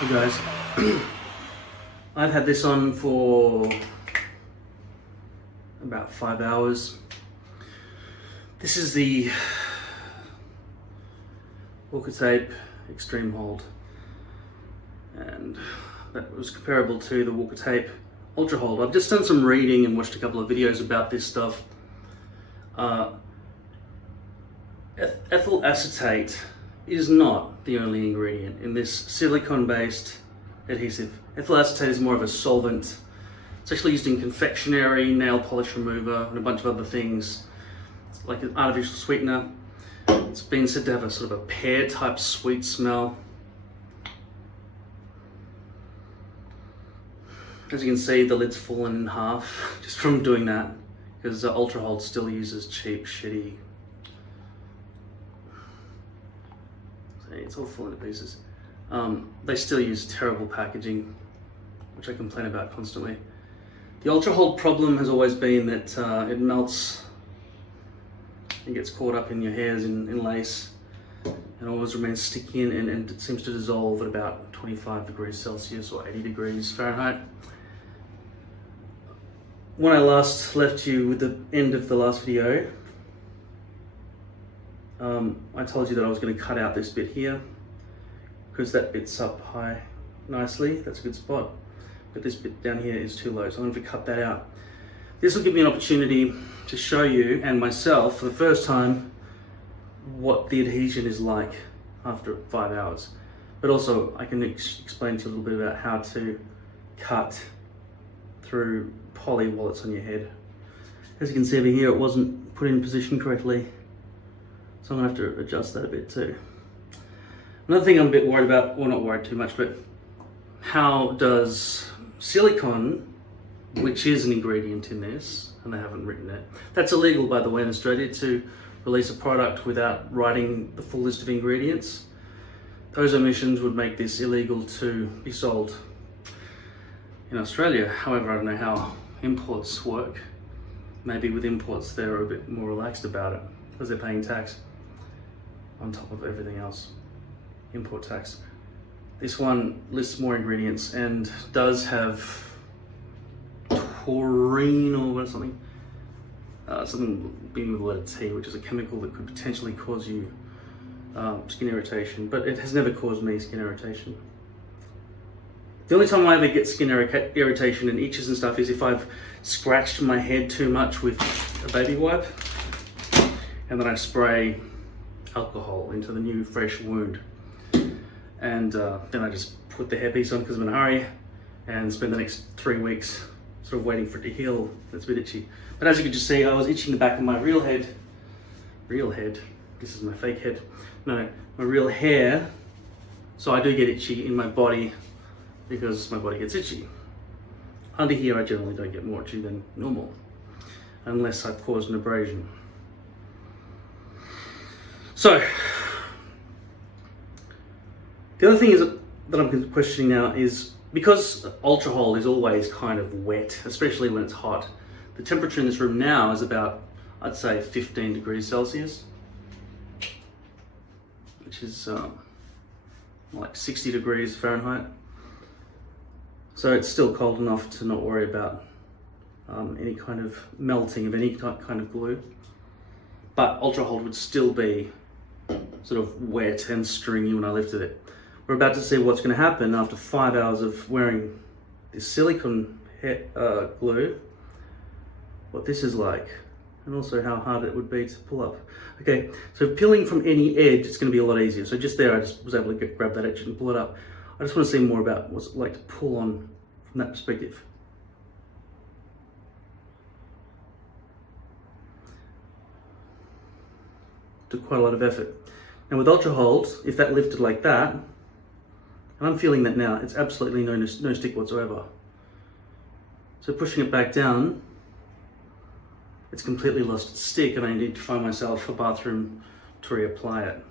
Hey guys, I've had this on for about 5 hours. This is the Walker Tape Extreme Hold, and that was comparable to the Walker Tape Ultra Hold. I've just done some reading and watched a couple of videos about this stuff. Ethyl acetate is not the only ingredient in this silicone-based adhesive. Ethyl acetate is more of a solvent. It's actually used in confectionery, nail polish remover, and a bunch of other things. It's like an artificial sweetener. It's been said to have a sort of a pear-type sweet smell. As you can see, the lid's fallen in half just from doing that, because Ultra Hold still uses cheap, shitty. It's all falling to pieces. They still use terrible packaging, which I complain about constantly. The Ultra Hold problem has always been that it melts and gets caught up in your hairs in lace, and always remains sticky, and it seems to dissolve at about 25 degrees Celsius or 80 degrees Fahrenheit. When I last left you with the end of the last video, I told you that I was going to cut out this bit here because that bit's up high nicely. That's a good spot, but this bit down here is too low, so I'm going to cut that out. This will give me an opportunity to show you and myself for the first time what the adhesion is like after 5 hours, but also I can explain to you a little bit about how to cut through poly while it's on your head. As you can see over here, it wasn't put in position correctly, so I'm going to have to adjust that a bit too. Another thing I'm a bit worried about, well, not worried too much, but how does silicone, which is an ingredient in this, and they haven't written it. That's illegal, by the way, in Australia, to release a product without writing the full list of ingredients. Those omissions would make this illegal to be sold in Australia. However, I don't know how imports work. Maybe with imports they're a bit more relaxed about it because they're paying tax on top of everything else, import tax. This one lists more ingredients and does have taurine or something, something beginning with the letter T, which is a chemical that could potentially cause you skin irritation, but it has never caused me skin irritation. The only time I ever get skin irritation and itches and stuff is if I've scratched my head too much with a baby wipe, and then I spray alcohol into the new fresh wound, and then I just put the hairpiece on because I'm in a hurry and spend the next 3 weeks sort of waiting for it to heal. It's a bit itchy, but as you can just see, I was itching the back of my real head, this is my fake head, no, my real hair, so I do get itchy in my body because my body gets itchy. Under here I generally don't get more itchy than normal unless I've caused an abrasion. So, the other thing is that I'm questioning now is, because Ultra Hold is always kind of wet, especially when it's hot, the temperature in this room now is about, I'd say, 15 degrees Celsius, which is like 60 degrees Fahrenheit. So it's still cold enough to not worry about any kind of melting of any kind of glue. But Ultra Hold would still be sort of wet and stringy when I lifted it. We're about to see what's going to happen after 5 hours of wearing this silicone glue, what this is like, and also how hard it would be to pull up. Okay, so peeling from any edge, it's going to be a lot easier. So just there, I just was able to grab that edge and pull it up. I just want to see more about what's it like to pull on from that perspective. Took quite a lot of effort. Now with Ultra Hold, if that lifted like that, and I'm feeling that now, it's absolutely no stick whatsoever. So pushing it back down, it's completely lost its stick, and I need to find myself a bathroom to reapply it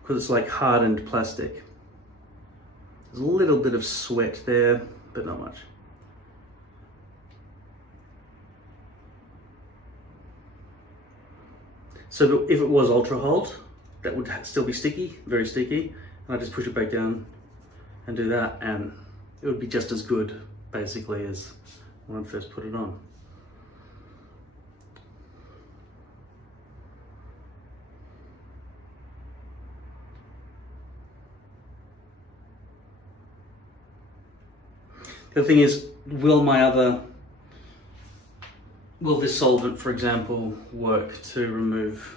because it's like hardened plastic. There's a little bit of sweat there, but not much. So if it was Ultra Hold, that would still be sticky, very sticky, and I just push it back down and do that, and it would be just as good basically as when I first put it on. The other thing is, will this solvent, for example, work to remove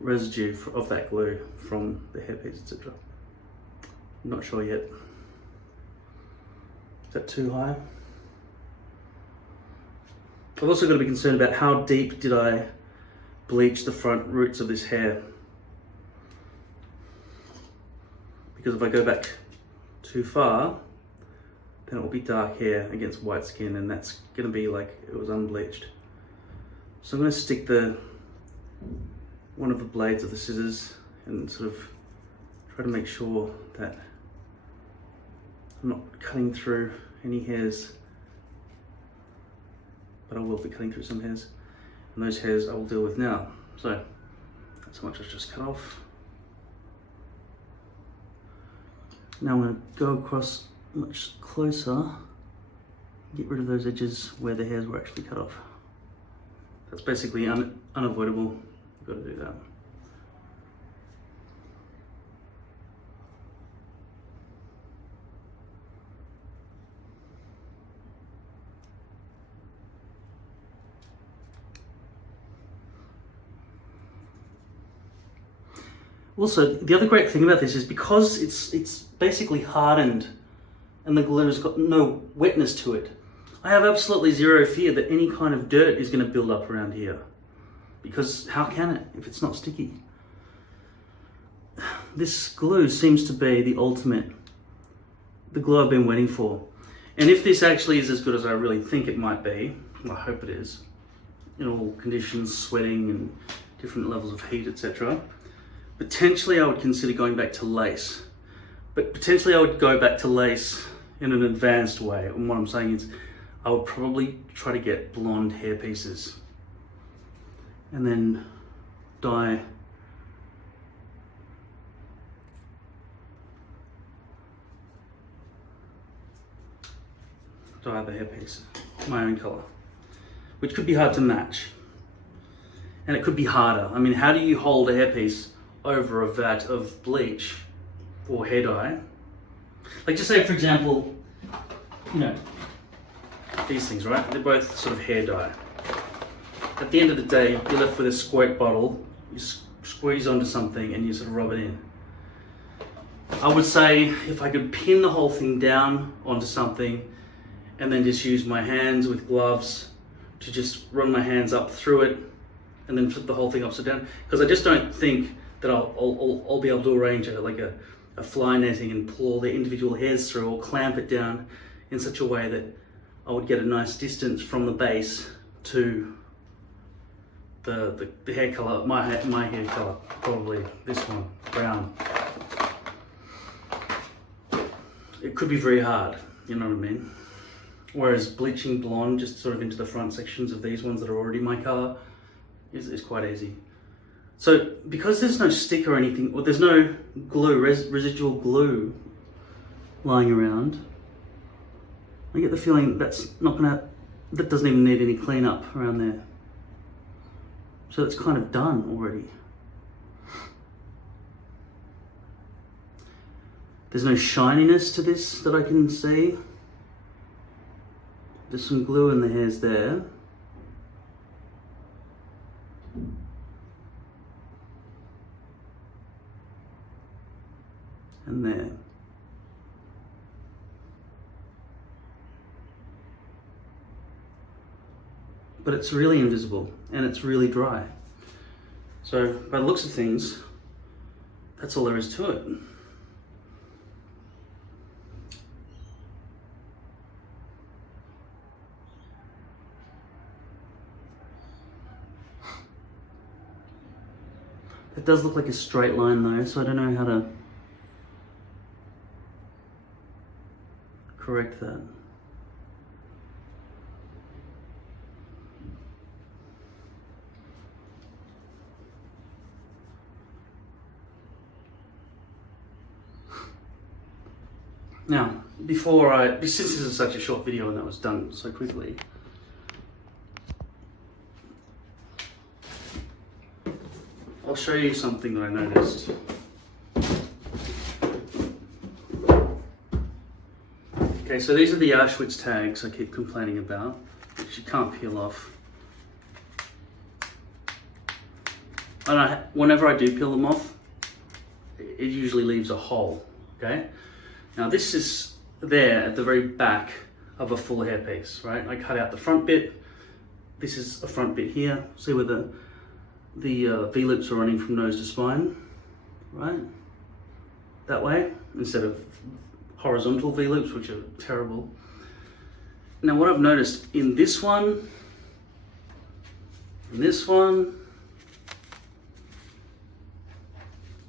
residue of that glue from the hairpiece, etc.? I'm not sure yet. Is that too high? I've also got to be concerned about how deep did I bleach the front roots of this hair. Because if I go back too far, then it will be dark hair against white skin, and that's going to be like it was unbleached. So I'm going to stick one of the blades of the scissors and sort of try to make sure that I'm not cutting through any hairs, but I will be cutting through some hairs, and those hairs I will deal with now. So that's how much I've just cut off. Now I'm going to go across much closer, get rid of those edges where the hairs were actually cut off. That's basically unavoidable. You've got to do that. Also, the other great thing about this is because it's basically hardened and the glue's got no wetness to it, I have absolutely zero fear that any kind of dirt is going to build up around here. Because how can it if it's not sticky? This glue seems to be the ultimate, the glue I've been waiting for. And if this actually is as good as I really think it might be, well, I hope it is, in all conditions, sweating and different levels of heat, etc., potentially I would consider going back to lace. But potentially I would go back to lace in an advanced way. And what I'm saying is I would probably try to get blonde hair pieces and then dye the hairpiece my own color, which could be hard to match. And it could be harder. I mean, how do you hold a hairpiece over a vat of bleach or hair dye? Like, just say, for example, you know, these things, right? They're both sort of hair dye. At the end of the day, you're left with a squirt bottle, you squeeze onto something and you sort of rub it in. I would say if I could pin the whole thing down onto something and then just use my hands with gloves to just run my hands up through it and then flip the whole thing upside down, because I just don't think that I'll be able to arrange a fly netting and pull all the individual hairs through, or clamp it down in such a way that I would get a nice distance from the base to the hair color, my hair color, probably this one, brown. It could be very hard, you know what I mean? Whereas bleaching blonde just sort of into the front sections of these ones that are already my color is quite easy. So because there's no stick or anything, or there's no glue, residual glue lying around, I get the feeling that doesn't even need any cleanup around there. So it's kind of done already. There's no shininess to this that I can see. There's some glue in the hairs there. And there. But it's really invisible and it's really dry. So by the looks of things, that's all there is to it. It does look like a straight line though, so I don't know how to correct that. Now, since this is such a short video and that was done so quickly, I'll show you something that I noticed. Okay, so these are the Auschwitz tags I keep complaining about, which you can't peel off. And whenever I do peel them off, it usually leaves a hole, okay? Now this is there at the very back of a full hairpiece, right? I cut out the front bit. This is a front bit here. See where the V-loops are running from nose to spine, right? That way, instead of horizontal V-loops, which are terrible. Now what I've noticed in this one, in this one,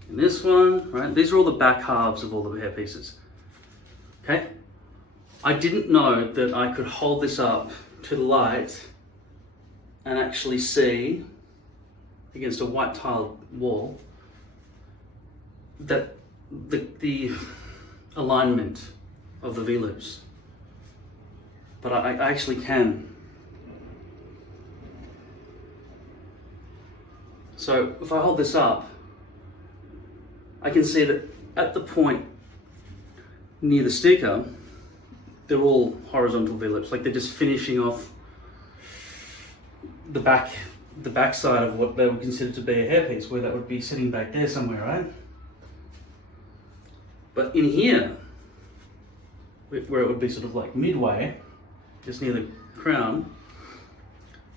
in this one, right? These are all the back halves of all the hair pieces, okay? I didn't know that I could hold this up to the light and actually see against a white tiled wall that the alignment of the V-loops. But I actually can. So if I hold this up, I can see that at the point near the sticker, they're all horizontal V-loops, like they're just finishing off the back side of what they would consider to be a hairpiece, where that would be sitting back there somewhere, right? But in here, where it would be sort of like midway, just near the crown,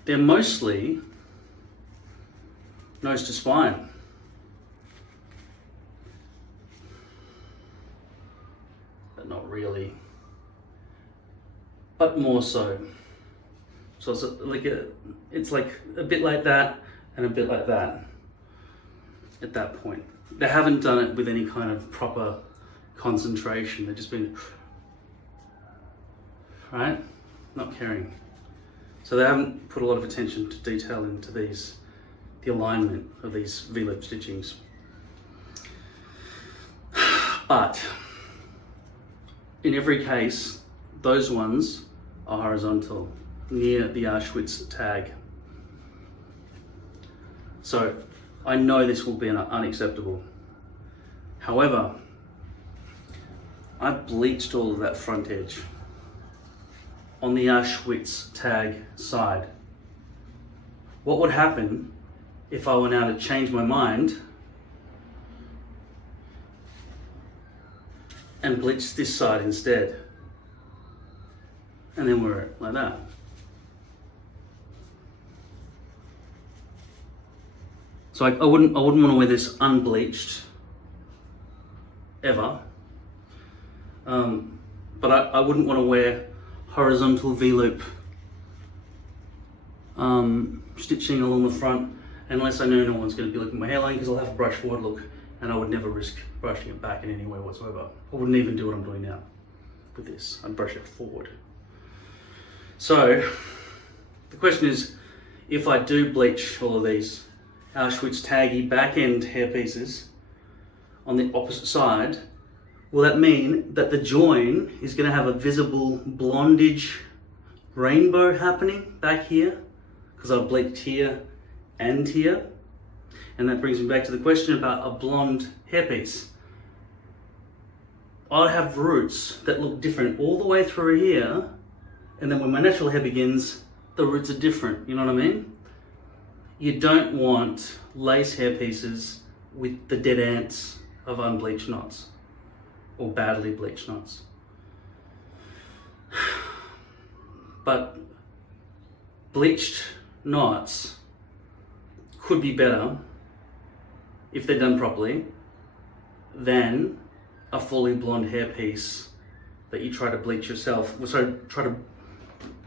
they're mostly nose to spine. But not really. But more so. So it's like a bit like that and a bit like that at that point. They haven't done it with any kind of proper concentration. They've just been, right? Not caring. So they haven't put a lot of attention to detail into the alignment of these V-loop stitchings. But in every case, those ones are horizontal, near the Auschwitz tag. So I know this will be unacceptable. However, I've bleached all of that front edge on the Auschwitz tag side. What would happen if I were now to change my mind and bleach this side instead? And then wear it like that. So I wouldn't want to wear this unbleached ever. But I wouldn't want to wear horizontal V-loop stitching along the front unless I know no one's going to be looking at my hairline, because I'll have a brush forward look and I would never risk brushing it back in any way whatsoever. I wouldn't even do what I'm doing now with this. I'd brush it forward. So the question is, if I do bleach all of these Auschwitz taggy back end hair pieces on the opposite side, will that mean that the join is going to have a visible blondage rainbow happening back here? Because I've bleached here and here. And that brings me back to the question about a blonde hairpiece. I'll have roots that look different all the way through here, and then when my natural hair begins, the roots are different, you know what I mean? You don't want lace hair pieces with the dead ants of unbleached knots or badly bleached knots. But bleached knots could be better if they're done properly than a fully blonde hairpiece that you try to bleach yourself, try to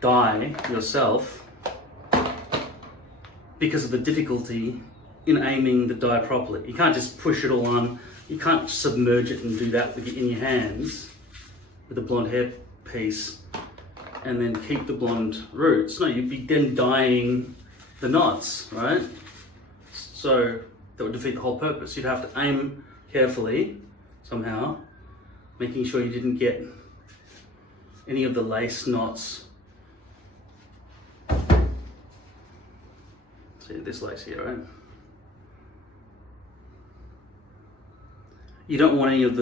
dye yourself, because of the difficulty in aiming the dye properly. You can't just push it all on. You can't submerge it and do that in your hands with a blonde hair piece and then keep the blonde roots. No, you'd be then dyeing the knots, right? So that would defeat the whole purpose. You'd have to aim carefully somehow making sure you didn't get any of the lace knots. See this lace here, right? You don't want any of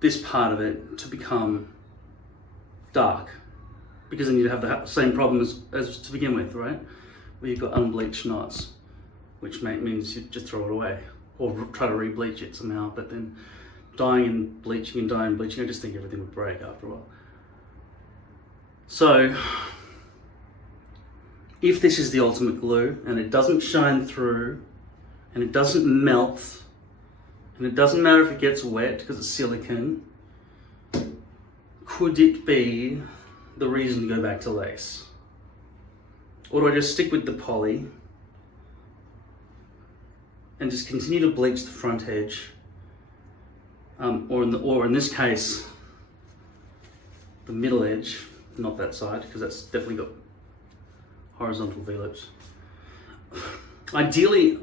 this part of it to become dark, because then you'd have the same problem as to begin with, right? Where you've got unbleached knots, which means you just throw it away or try to re-bleach it somehow. But then dyeing and bleaching, I just think everything would break after a while. So if this is the ultimate glue and it doesn't shine through and it doesn't melt, and it doesn't matter if it gets wet because it's silicone, could it be the reason to go back to lace? Or do I just stick with the poly and just continue to bleach the front edge, or in this case, the middle edge, not that side, because that's definitely got horizontal V-loops. Ideally,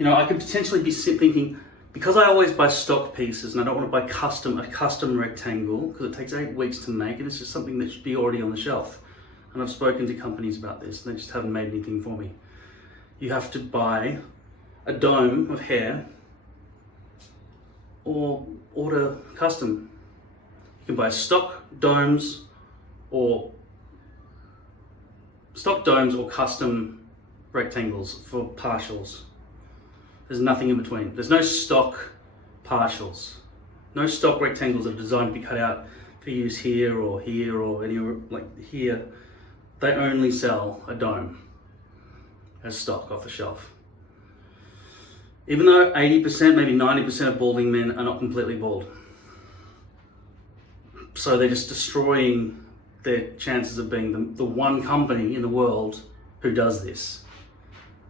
I could potentially be thinking, because I always buy stock pieces and I don't want to buy a custom rectangle, because it takes 8 weeks to make, and it's just something that should be already on the shelf. And I've spoken to companies about this and they just haven't made anything for me. You have to buy a dome of hair or order custom. You can buy stock domes or custom rectangles for partials. There's nothing in between. There's no stock partials. No stock rectangles that are designed to be cut out for use here or anywhere like here. They only sell a dome as stock off the shelf. Even though 80%, maybe 90% of balding men are not completely bald. So they're just destroying their chances of being the one company in the world who does this.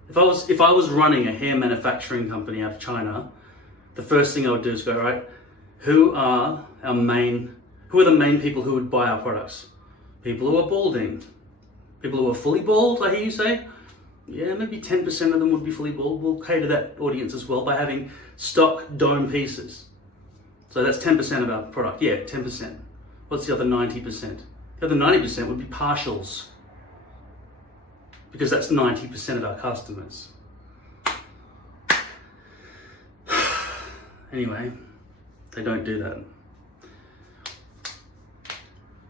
If I was running a hair manufacturing company out of China, the first thing I would do is go, right, who are the main people who would buy our products? People who are balding. People who are fully bald, I hear you say? Yeah, maybe 10% of them would be fully bald. We'll cater that audience as well by having stock dome pieces. So that's 10% of our product. Yeah, 10%. What's the other 90%? The other 90% would be partials, because that's 90% of our customers. Anyway, they don't do that.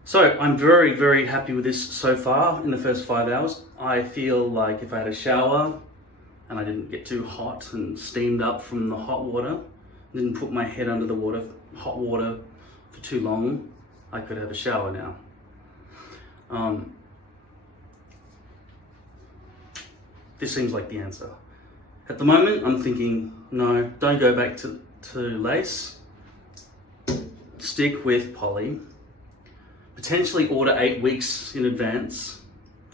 So I'm very, very happy with this so far in the first 5 hours. I feel like if I had a shower and I didn't get too hot and steamed up from the hot water, didn't put my head under the hot water for too long, I could have a shower now. This seems like the answer. At the moment, I'm thinking, no, don't go back to lace. Stick with poly. Potentially order 8 weeks in advance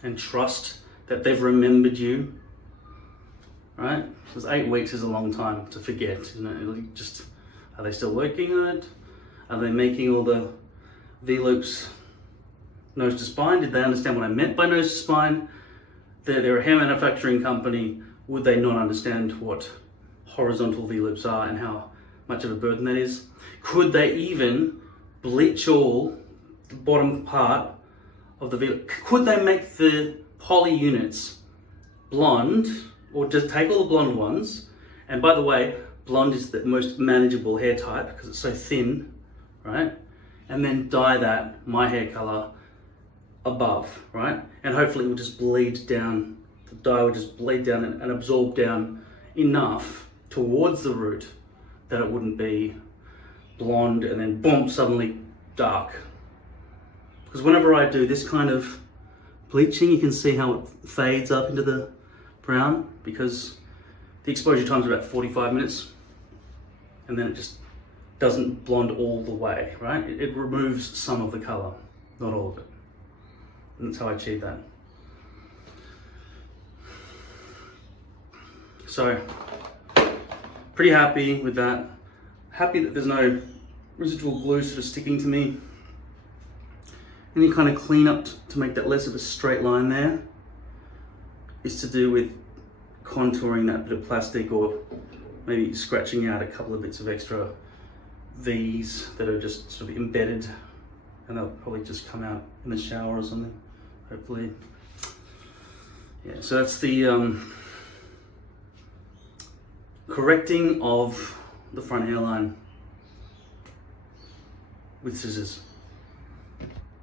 and trust that they've remembered you, right? Because 8 weeks is a long time to forget, isn't it? Just, are they still working on it? Are they making all the V-loops nose to spine? Did they understand what I meant by nose to spine? They're a hair manufacturing company. Would they not understand what horizontal V-loops are and how much of a burden that is? Could they even bleach all the bottom part of the V-loop? Could they make the poly units blonde, or just take all the blonde ones? And by the way, blonde is the most manageable hair type because it's so thin, right? And then dye that, my hair color, above, right? And hopefully it will just bleed down, the dye will just bleed down and absorb down enough towards the root that it wouldn't be blonde and then boom, suddenly dark. Because whenever I do this kind of bleaching, you can see how it fades up into the brown, because the exposure time is about 45 minutes and then it just doesn't blonde all the way, right? It removes some of the color, not all of it. And that's how I achieve that. So, pretty happy with that. Happy that there's no residual glue sort of sticking to me. Any kind of cleanup to make that less of a straight line there is to do with contouring that bit of plastic, or maybe scratching out a couple of bits of extra V's that are just sort of embedded, and they'll probably just come out in the shower or something, hopefully. Yeah, so that's the correcting of the front hairline with scissors.